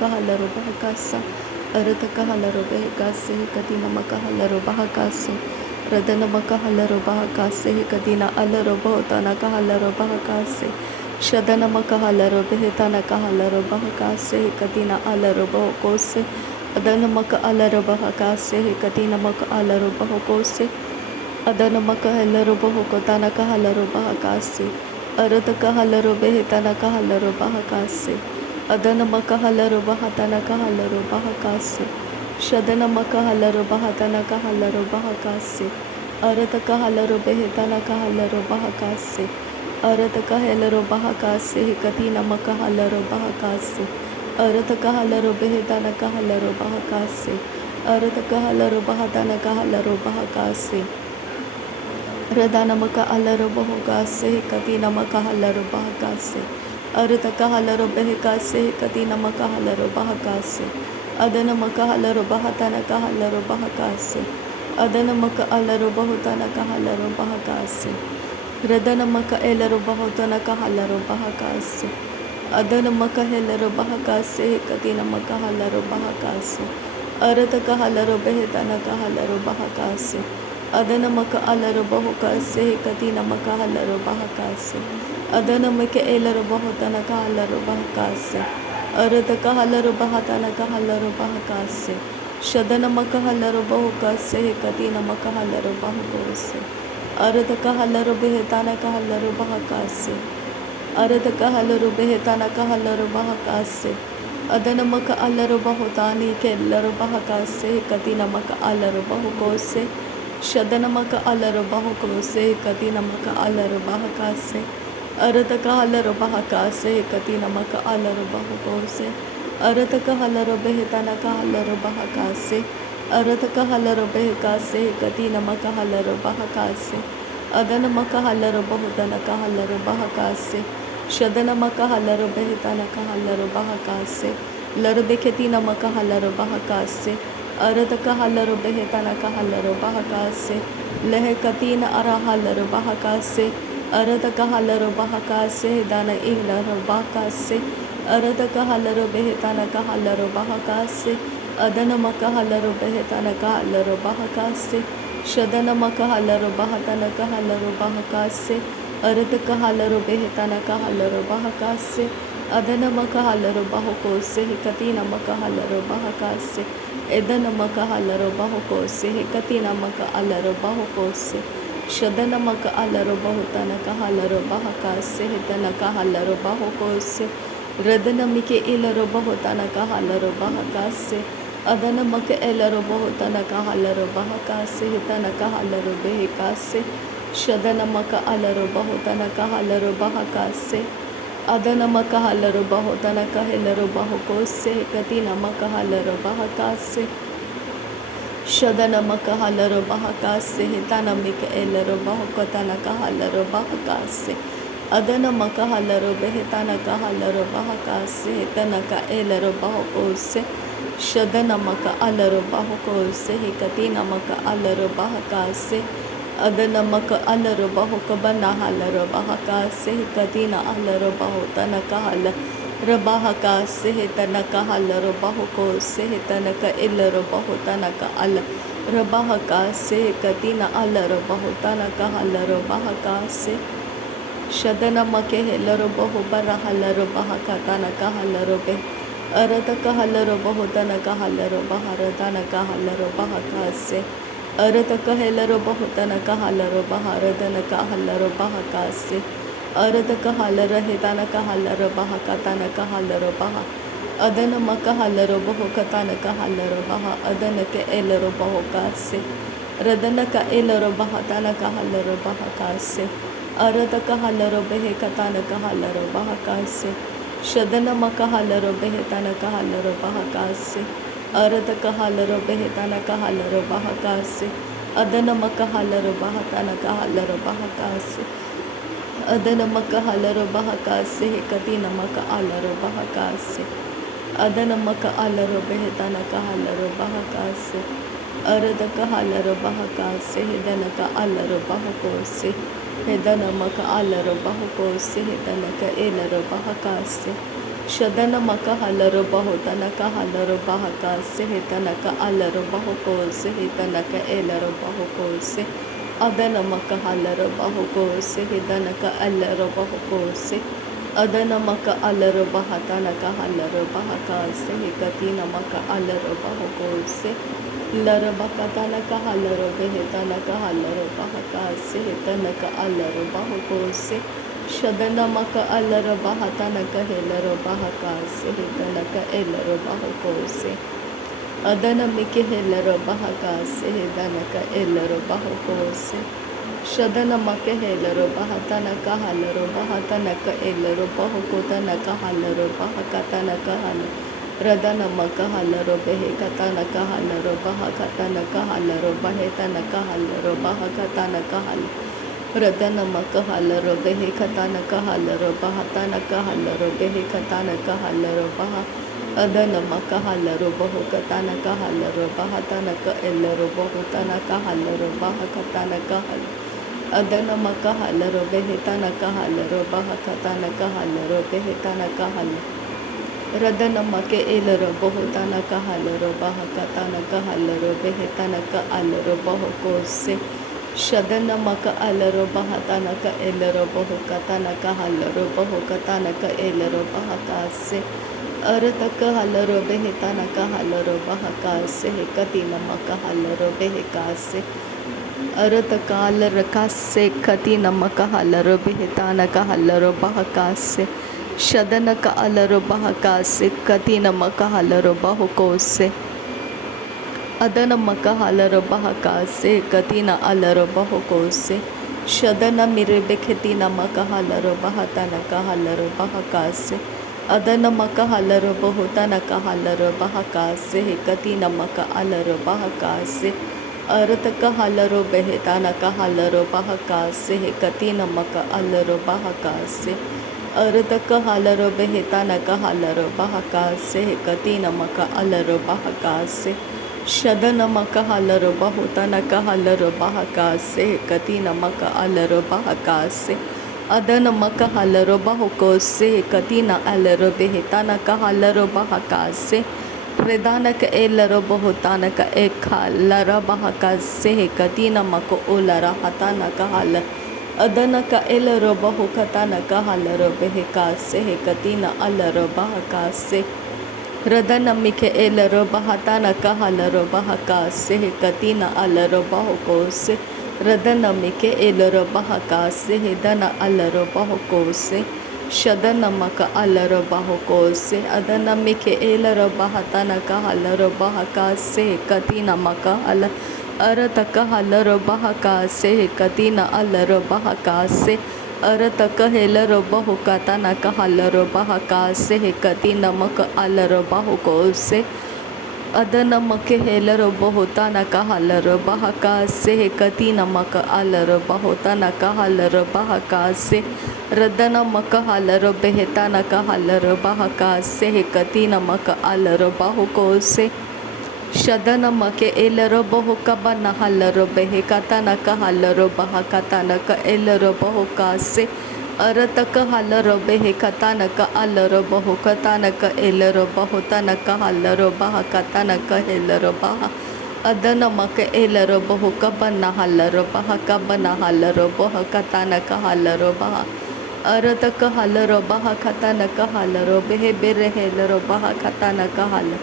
kahalaro bahakasa. Arata kahalaro behekase hikatina makahalaro bahakase. Radana makahalaro bahakase hikatina alaro bahotana kahalaro bahakase. Shadana makahalaro behetana kahalaro bahakase hikatina alaro bahokose. Adana maka alaro bahakase hikatina maka alaro bahokose. Adana maka helaro bahokotana kahalaro bahakase. Arata kahalaro behetana kahalaro bahakase. Adana maka halaro bahatana kahalaro bahakase. Shadana maka halaro bahatana kahalaro bahakase. Arata kahalaro behetana kahalaro bahakase. Arata kahalaro bahakase hikatina maka halaro bahakase. Arata kahalaro behetana kahalaro bahakase. Arata kahalaro bahatana kahalaro bahakase. Radana maka alaro bahakase hikatina maka halaro bahakase. Arata kahalaro behekase hikatina maka halaro bahakase. Adana maka halaro bahatana kahalaro bahakase. Adana maka alaro bahutana kahalaro bahakase. Radana maka elaro bahutana kahalaro bahakase. Adana maka helaro bahakase hikatina maka halaro bahakase. Arata kahalaro behetana kahalaro bahakase. Adana maka alaro bahukase hikatina maka halaro bahakase. Adana maka elaro bahutana kahalaro bahakase. Arata kahalaro bahatana kahalaro bahakase. Shadana maka halaro bahukase hikatina maka halaro bahakose. Arata kahalaro behetana kahalaro bahakase. Arata kahalaro behetana kahalaro bahakase. Adana maka alaro bahutani kellaro bahakase hikatina maka alaro bahukose. Shadana maka alaro bahukose hikatina maka alaro bahakase. Arata kahalaro bahakase hikatina maka alaro bahukose. Arata kahalaro behetana kahalaro bahakase. Arata kahalaro behekase hikatina maka halaro bahakase. Adana maka halaro bahutana kahalaro bahakase. Shadana maka halaro behetana kahalaro bahakase. Laro beketina maka halaro bahakase. Arata kahalaro behetana kahalaro bahakase. Lehekatina ara halaro bahakase. Arata kahalaro bahakase dana ihlaro bahakase. Arata kahalaro behetana kahalaro bahakase. Adana maka halaro behetana kahalaro bahakase. Shadana maka halaro bahatana kahalaro bahakase. Arata kahalaro behetana kahalaro bahakase. Adana maka halaro bahakose hikatina maka halaro bahakase. Edana maka halaro bahakose hikatina maka alaro bahakose. Shadana maka alaro bahutana kahalaro bahakase hitana kahalaro bahakose. Radana mike ilaro bahutana kahalaro bahakase. Adana maka elaro bahutana kahalaro bahakase hitana kahalaro behekase. Shadana maka alaro bahutana kahalaro bahakase. Adana maka halaro bahutana kahalaro bahakose hikatina maka halaro bahakase. Shadana maka halaro bahakase hitana mika elaro bahukotana kahalaro bahakase. Adana maka halaro behetana kahalaro bahakase hitana ka elaro bahakose. Shadana maka alaro bahakose hikatina maka alaro bahakase. Adana maka alaro bahukabana halaro bahakase hikatina alaro bahutana kahala. Rabahaka sehitanaka halaro bahuko sehitanaka ilaro bahutanaka ala Rabahaka sehikatina alaro bahutanaka halaro bahaka se Shadana make helaro bahu bara halaro bahakatanaka halaro be Arataka halaro bahutanaka halaro baharatanaka halaro bahaka se Arataka helaro bahutanaka halaro baharatanaka halaro bahaka se Arata kahalara hitana kahalara baha katana kahalara baha Adana maka halaro baho katana kahalara baha Adana ke elaro baho kase Radana ka elaro baha tana kahalara baha kase Arata kahalaro behe katana kahalara baha kase Shadana maka halaro behe tana kahalara baha kase Arata kahalaro behe tana kahalara baha kase Adana maka halaro baha tana kahalara baha kase Adana maka halaro bahakase hikatina maka alaro bahakase Adana maka alaro behetana ka halaro bahakase Arada ka halaro bahakase hidana ka alaro bahakose Hidana maka alaro bahakose hidana ka elaro bahakase शदनमक हलरो बहुतनक हलरो बहका से तनक अलरो बहुको से तनक एलरो बहुको से अदनमक हलरो बहुको से दनक अलरो बहुको से अदनमक अलरो बहतनक हलरो बहका से कतिनमक अलरो बहुको से लर बकतनक हलरो बेहतनक हलरो बहका से तनक अलरो बहुको से शदनमक अलरो बहतनक हेलरो बहका से तनक एलरो बहुको से अदनमिक हेलरो बहका से दनक एलरो बहुको से शदनमक हेलरो बहतनक हलरो बहतनक एलरो बहुको तनक हलरो बहका तनक हल रदनमक हलरो बेहकतनक हलरो बहकतनक हलरो बहेतनक हलरो बहकतनक हल रदनमक हलरो बेहकतनक हलरो बहतनक हलरो बेहकतनक हलरो बह अदनमक हलरो बहुकतनक हलरो बहतनक एलरो बहुतनक हलरो बहकतनक हल अदनमक हलरो बेहतनक हलरो बहकतनक हलरो बेहतनक हल रदनमक एलरो बहुतनक हलरो बहकतनक हलरो बेहतनक अलरो बहुको से शदनमक अलरो बहतनक एलरो बहुकतनक हलरो बहुकतनक एलरो बहका से अरतक हलरो बेहतनक हलरो बहका से कतिनमक हलरो बेहका से अरतक अलरका से कतिनमक हलरो बेहतनक हलरो बहका से शदनक अलरो बहका से कतिनमक हलरो बहुको से अदनमक हलरो बहका से कतिन अलरो बहुको से शदन मिरबेखतिनमक हलरो बहतनक हलरो बहका से अदनमक हलरो बहुतनक हलरो बहका से कतिनमक अलरो बहका से अरतक हलरो बेहतनक हलरो बहका से कतिनमक अलरो बहका से अरतक हलरो बेहतनक हलरो बहका से कतिनमक अलरो बहका से शदनमक हलरो बहुतनक हलरो बहका से कतिनमक अलरो बहका से अदनमक हलरो बहुको से कतिन अलरो बेहतनक हलरो बहका से प्रदानक एलरो बहुतनक एक हलर बहका से कतिनमक ओलर हतनक हल अदनक एलरो बहुकतनक हलरो बेहका से कतिन अलरो बहका से रदनमिक एलरो बहतनक हलरो बहका से कतिन अलरो बहुको से रदनमिक एलरो बहका से दन अलरो बहुको से शदनमक अलरो बहुको से अदनमिक एलरो बहतनक हलरो बहका से कतिनमक अल अरतक हलरो बहका से कतिन अलरो बहका से अरतक हेलरो बहुकतनक हलरो बहका से कतिनमक अलरो बहुको से अदनमक हेलरो बहुतनक हलरो बहका से कतिनमक अलरो बहुतनक हलरो बहका से रदनमक हलरो बेहतनक हलरो बहका से कतिनमक अलरो बहुको से शदनमक एलरो बहुकबन हलरो बेहकतनक हलरो बहकतनक एलरो बहुका से अरतक हलरो बेहकतनक अलरो बहुकतनक एलरो बहुतनक हलरो बहकतनक हेलरो बह अदनमक एलरो बहुकबन हलरो बहकबन हलरो बहुकतनक हलरो बह अरतक हलरो बहकतनक हलरो बेहबेर हेलरो बहकतनक हल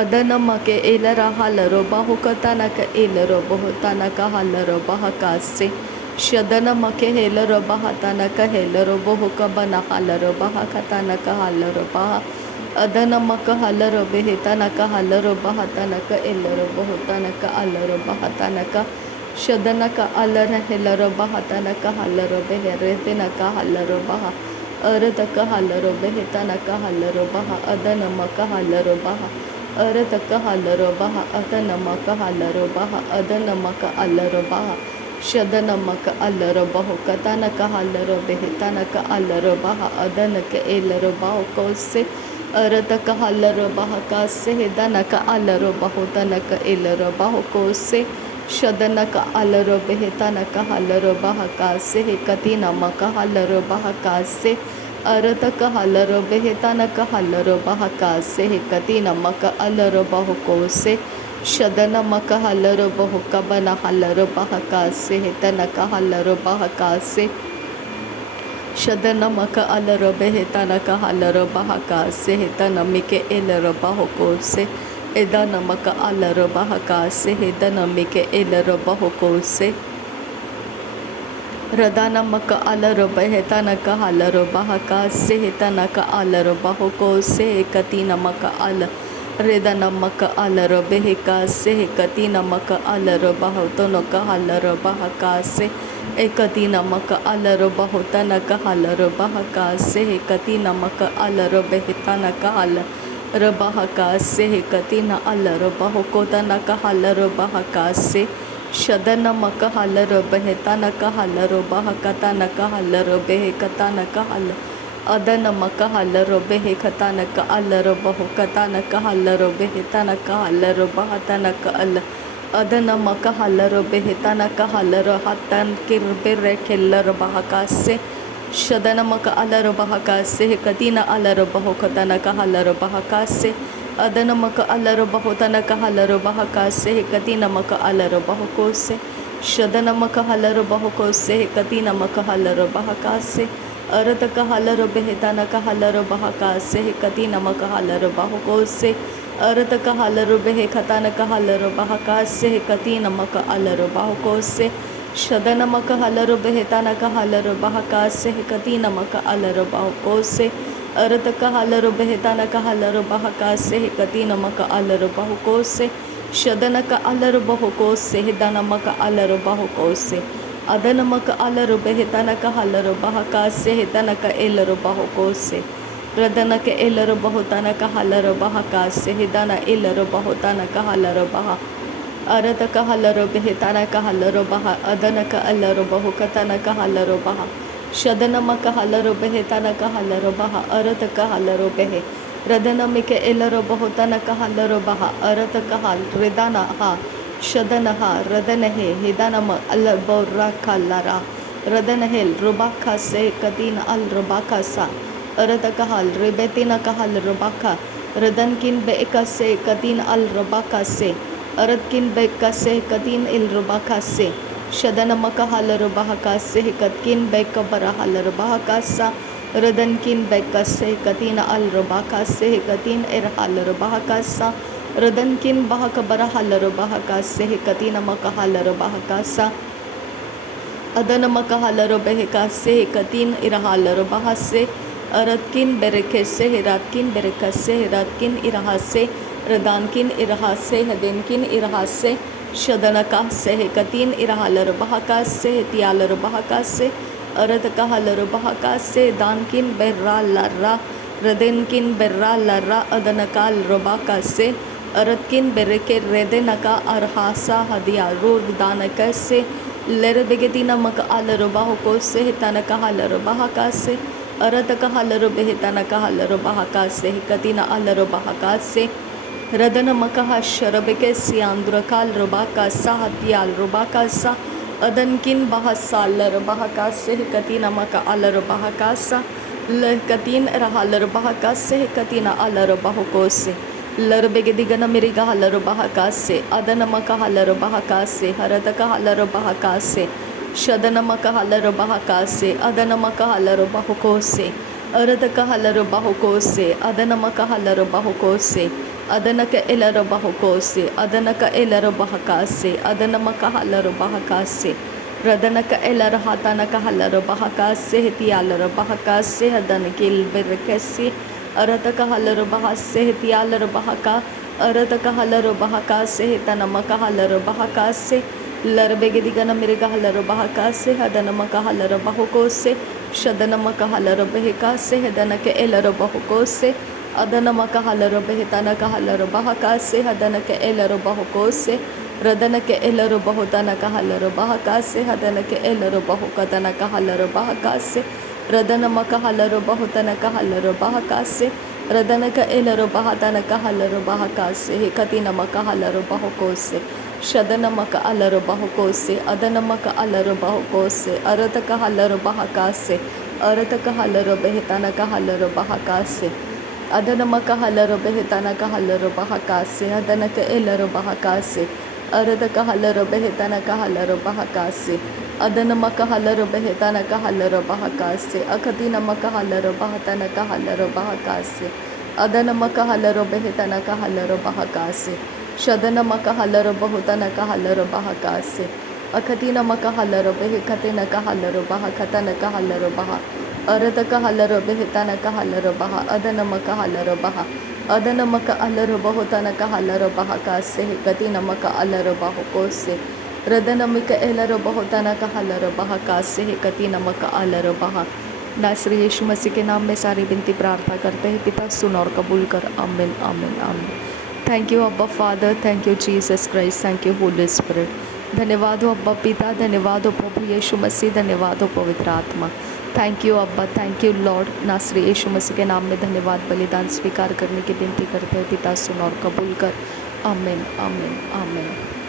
अदनमक एलरा हलरो बहुकतनक एलरो बहुतनक हलरो बहका से शदनमक हेलरो बहतनक हेलरो बहुकबन हलरो बहकतनक हलरो बह अदनमक हलरो बेहतनक हलरो बहतनक एलरो बहुतनक अलरो बहतनक शदनक अलर हेलरो बहतनक हलरो बेहरतनक हलरो बह अरतक हलरो बेहतनक हलरो बह अदनमक हलरो बह अरतक हलरो बह अदनमक हलरो बह अदनमक अलरो बह शदनमक अलरो बहुकतनक हलरो बेहतनक अलरो बह अदनक एलरो बहुको से अरतक हलरो बहका से दनक अलरो बहुतनक एलरो बहुको से शदनक अलरो बेहतनक हलरो बहका से कतिनमक हलरो बहका से Arataka halaro behetanaka halaro bahakase hekatina maka alaro bahokose shadana maka halaro bahokabana halaro bahakase hetanaka halaro bahakase shadana maka alaro behetanaka halaro bahakase hetana mike elaro bahokose edana maka alaro bahakase hedana mike elaro bahokose Radana maka alaro behetana ka halaro bahaka sehetana ka alaro bahoko se katina maka ala redana maka alaro beheka se katina maka alaro bahotono ka halaro bahaka se ekatina maka alaro bahotana ka halaro bahaka se katina maka alaro behetana ka ala rabahaka se katina alaro bahokotana ka halaro bahaka se Shadana maka halaro behetana ka halaro bahakatana ka halaro behekatana ka halaro adana maka halaro behekatana ka halaro bahukatana ka halaro behetana ka halaro bahatana ka ala adana maka halaro behetana ka halaro hatan kirbere kellar bahakase Shadana maka alaro bahakase katina alaro bahukatana ka halaro bahakase Adana maka alaro bahotana ka halaro bahakase katina maka alaro bahokose shadana maka halaro bahokose katina maka halaro bahakase arata ka halaro behetana ka halaro bahakase katina maka halaro bahokose arata ka halaro behekatana ka halaro bahakase katina maka alaro bahokose shadana maka halaro behetana ka halaro bahakase katina maka alaro bahokose Arataka halaro behetana ka halaro bahakase katina maka alaro bahukose shadana ka alaro bahukose hedana maka alaro bahukose adana maka alaro behetana ka halaro bahakase hedana ka elaro bahukose radana ka elaro bahutana ka halaro bahakase hedana elaro bahutana ka halaro baha arataka halaro behetana ka halaro baha adana ka alaro bahukatana ka halaro baha Shadana maka halaro behetana ka halaro baha arata ka halaro behe radana mike elaro bahotana ka halaro baha arata ka hal redana ha shadana ha radana he hedana ma al boraka lara radana hel rubaka se kadina al rubaka sa arata ka hal rebetina ka hal rubaka radan kin beeka se kadina al rubaka se arat kin beeka se kadin il rubaka se Shadana maka halaro bahakase katkin beka bara halaro bahakasa radankin bekase katina al robakase katin er halaro bahakasa radankin bahaka bara halaro bahakase katina maka halaro bahakasa adana maka halaro behekase katin ir halaro bahase aratkin berekese hiratkin berekase hiratkin irahase radankin irahase hadenkin irahase Shadanaka se katin irahalar bahaka se tialar bahaka se arataka halar bahaka se dankin berra larra radenkin berra larra adanakal robaka se aratkin bereke redenaka arhasa hadia rud danaka se ler begetina maka alar bahako se tanaka halar bahaka se arataka halar behetanaka halar bahaka se katina alar bahaka se Radana makaha sharabeke siandrakal robaka sahatyal robaka sa adankin bahasal robaka se katina maka alar robaka sa katin rahalar robaka se katina alar bahoko se lar begedigana miriga halar robaka se adana maka halar robaka se harataka halar robaka se shadana maka halar robaka se adana maka halar bahoko se arataka halar bahoko se adana maka halar bahoko se Adanaka elaro bahokose, adanaka elaro bahakase, adanamaka halaro bahakase, radanaka elaro hatanaka halaro bahakase, hetialaro bahakase, adanakil berekese, arataka halaro bahase, hetialaro bahaka, arataka halaro bahakase, hetanamaka halaro bahakase, larbegedigana mirga halaro bahakase, adanamaka halaro bahokose, shadanamaka halaro behekase, adanaka elaro bahokose, adana maka halaro behetana ka halaro bahakase hadana ke elaro bahokose radana ke elaro bahotana ka halaro bahakase hadana ke elaro bahokatana ka halaro bahakase radana maka halaro bahotana ka halaro bahakase radana ka elaro bahatana ka halaro bahakase katina maka halaro bahokose shadana maka alaro bahokose adana maka alaro bahokose arataka halaro bahakase अर्थ कहलरो बेहताना कहलरो बहकासे अदनम कहलरो बेहताना कहलरो बहकासे अदन के एलरो बहकासे अर्थ कहलरो बेहताना कहलरो बहकासे अदनम कहलरो बेहताना कहलरो बहकासे अखदिनम कहलरो बहताना कहलरो बहकासे अदनम कहलरो बेहताना कहलरो बहकासे शदनम कहलरो बहुतन कहलरो बहकासे अखतिनम कहलरो बेहकतिन कहलरो बहकतन कहलरो बह अर्थ कहलरो बेहतन कहलरो बह अदनम कहलरो बह अदनम कहलरो बहुतन कहलरो बहकासे कतिनम कहलरो बहकोसे रदनम कहलरो बहुतन कहलरो बहकासे कतिनम कहलरो बह। नासरी यीशु मसीह के नाम में सारी विनती प्रार्थना करते हैं, पिता सुन और कबूल कर। आमीन आमीन आमीन। थैंक यू अब्बा father, thank you Jesus Christ, thank you Holi spirit. धन्यवाद हो अब्बा पिता, धन्यवाद हो प्रभु यीशु मसीह, धन्यवाद हो पवित्र आत्मा। थैंक यू अब्बा, थैंक यू लॉर्ड। नासरी यीशु मसीह के नाम में धन्यवाद बलिदान स्वीकार करने की विनती करते हैं, पिता सुन और कबूल कर। आमीन आमीन आमीन।